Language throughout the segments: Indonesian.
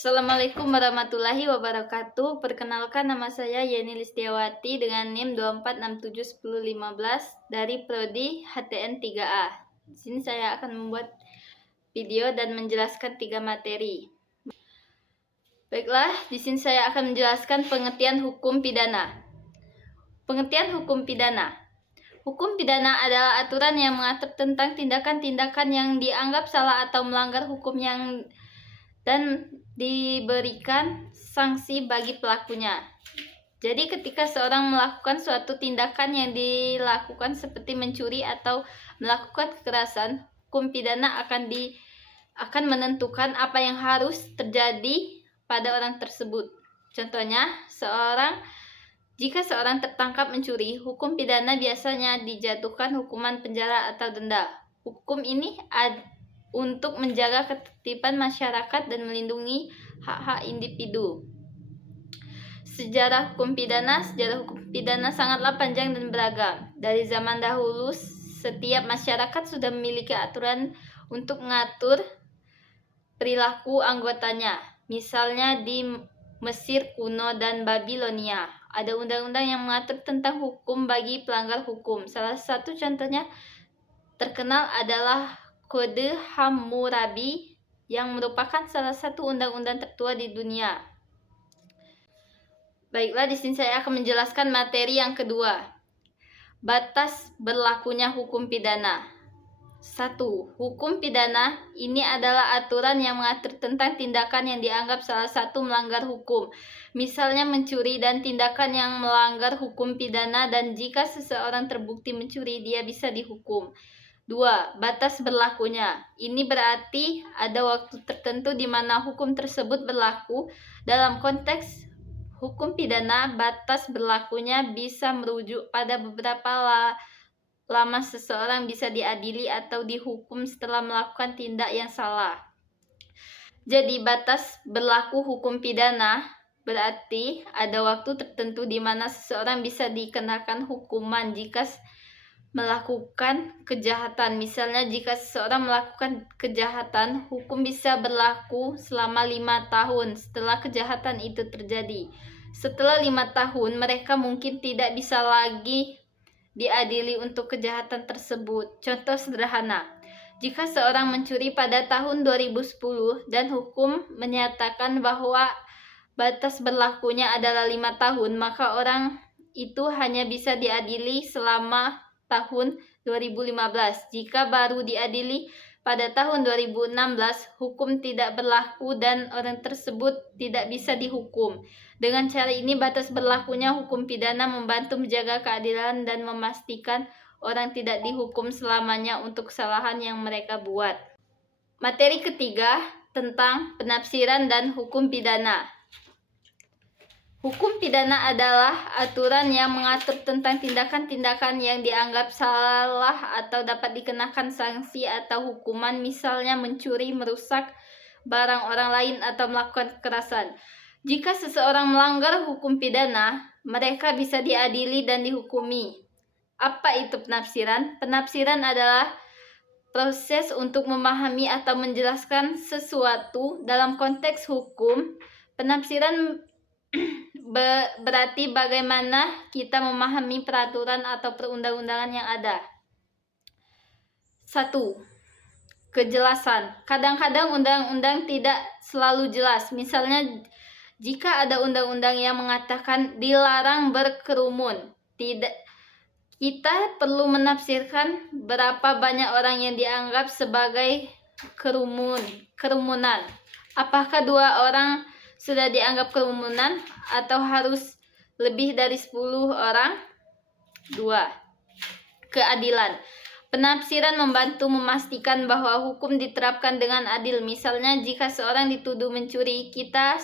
Assalamualaikum warahmatullahi wabarakatuh. Perkenalkan, nama saya Yeni Listiawati dengan NIM 24671015 dari Prodi HTN 3A. Di sini saya akan membuat video dan menjelaskan 3 materi. Baiklah, di sini saya akan menjelaskan pengertian hukum pidana. Pengertian hukum pidana. Hukum pidana adalah aturan yang mengatur tentang tindakan-tindakan yang dianggap salah atau melanggar hukum dan diberikan sanksi bagi pelakunya. Jadi ketika seorang melakukan suatu tindakan yang dilakukan seperti mencuri atau melakukan kekerasan, hukum pidana akan menentukan apa yang harus terjadi pada orang tersebut. Contohnya, jika seorang tertangkap mencuri, hukum pidana biasanya dijatuhkan hukuman penjara atau denda. Hukum ini untuk menjaga ketertiban masyarakat dan melindungi hak-hak individu. Sejarah hukum pidana sangatlah panjang dan beragam. Dari zaman dahulu, setiap masyarakat sudah memiliki aturan untuk mengatur perilaku anggotanya. Misalnya di Mesir kuno dan Babilonia, ada undang-undang yang mengatur tentang hukum bagi pelanggar hukum. Salah satu contohnya terkenal adalah Kode Hammurabi yang merupakan salah satu undang-undang tertua di dunia. Baiklah, di sini saya akan menjelaskan materi yang kedua. Batas berlakunya hukum pidana. 1. Hukum pidana ini adalah aturan yang mengatur tentang tindakan yang dianggap salah satu melanggar hukum. Misalnya mencuri dan tindakan yang melanggar hukum pidana, dan jika seseorang terbukti mencuri, dia bisa dihukum. 2. Batas berlakunya. Ini berarti ada waktu tertentu di mana hukum tersebut berlaku. Dalam konteks hukum pidana, batas berlakunya bisa merujuk pada beberapa lama seseorang bisa diadili atau dihukum setelah melakukan tindak yang salah. Jadi batas berlaku hukum pidana berarti ada waktu tertentu di mana seseorang bisa dikenakan hukuman jika melakukan kejahatan. Misalnya jika seseorang melakukan kejahatan, hukum bisa berlaku selama 5 tahun setelah kejahatan itu terjadi. Setelah 5 tahun, mereka mungkin tidak bisa lagi diadili untuk kejahatan tersebut. Contoh sederhana, jika seorang mencuri pada tahun 2010 dan hukum menyatakan bahwa batas berlakunya adalah 5 tahun, maka orang itu hanya bisa diadili selama tahun 2015. Jika baru diadili pada tahun 2016, hukum tidak berlaku dan orang tersebut tidak bisa dihukum. Dengan cara ini, batas berlakunya hukum pidana membantu menjaga keadilan dan memastikan orang tidak dihukum selamanya untuk kesalahan yang mereka buat. Materi ketiga tentang penafsiran dan hukum pidana. Hukum pidana adalah aturan yang mengatur tentang tindakan-tindakan yang dianggap salah atau dapat dikenakan sanksi atau hukuman, misalnya mencuri, merusak barang orang lain, atau melakukan kekerasan. Jika seseorang melanggar hukum pidana, mereka bisa diadili dan dihukumi. Apa itu penafsiran? Penafsiran adalah proses untuk memahami atau menjelaskan sesuatu dalam konteks hukum. Penafsiran berarti bagaimana kita memahami peraturan atau perundang-undangan yang ada. 1. Kejelasan. Kadang-kadang undang-undang tidak selalu jelas. Misalnya, jika ada undang-undang yang mengatakan dilarang berkerumun, kita perlu menafsirkan berapa banyak orang yang dianggap sebagai kerumunan. Apakah 2 orang sudah dianggap kerumunan atau harus lebih dari 10 orang? 2. Keadilan. Penafsiran membantu memastikan bahwa hukum diterapkan dengan adil. Misalnya, jika seorang dituduh mencuri, kita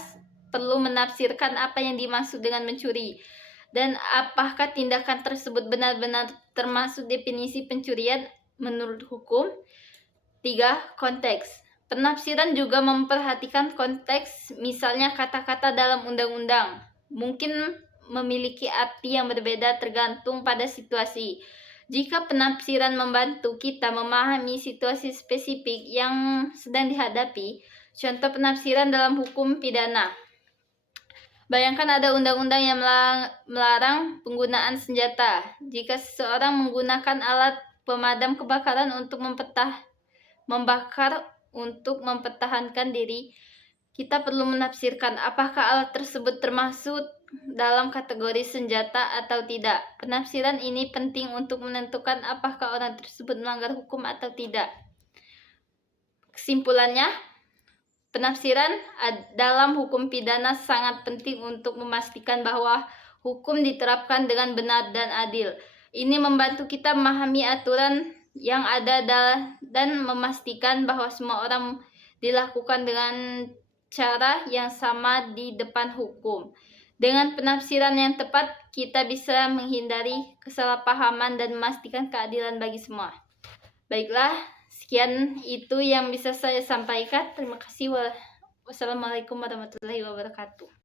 perlu menafsirkan apa yang dimaksud dengan mencuri dan apakah tindakan tersebut benar-benar termasuk definisi pencurian menurut hukum. 3. Konteks. Penafsiran juga memperhatikan konteks, misalnya kata-kata dalam undang-undang mungkin memiliki arti yang berbeda tergantung pada situasi. Jika penafsiran membantu kita memahami situasi spesifik yang sedang dihadapi, Contoh penafsiran dalam hukum pidana. Bayangkan ada undang-undang yang melarang penggunaan senjata. Jika seseorang menggunakan alat pemadam kebakaran untuk membakar untuk mempertahankan diri, kita perlu menafsirkan apakah alat tersebut termasuk dalam kategori senjata atau tidak. Penafsiran ini penting untuk menentukan apakah orang tersebut melanggar hukum atau tidak. Kesimpulannya, penafsiran dalam hukum pidana sangat penting untuk memastikan bahwa hukum diterapkan dengan benar dan adil. Ini membantu kita memahami aturan yang ada dan memastikan bahwa semua orang dilakukan dengan cara yang sama di depan hukum. Dengan penafsiran yang tepat, kita bisa menghindari kesalahpahaman dan memastikan keadilan bagi semua. Baiklah, sekian itu yang bisa saya sampaikan. Terima kasih. Wassalamualaikum warahmatullahi wabarakatuh.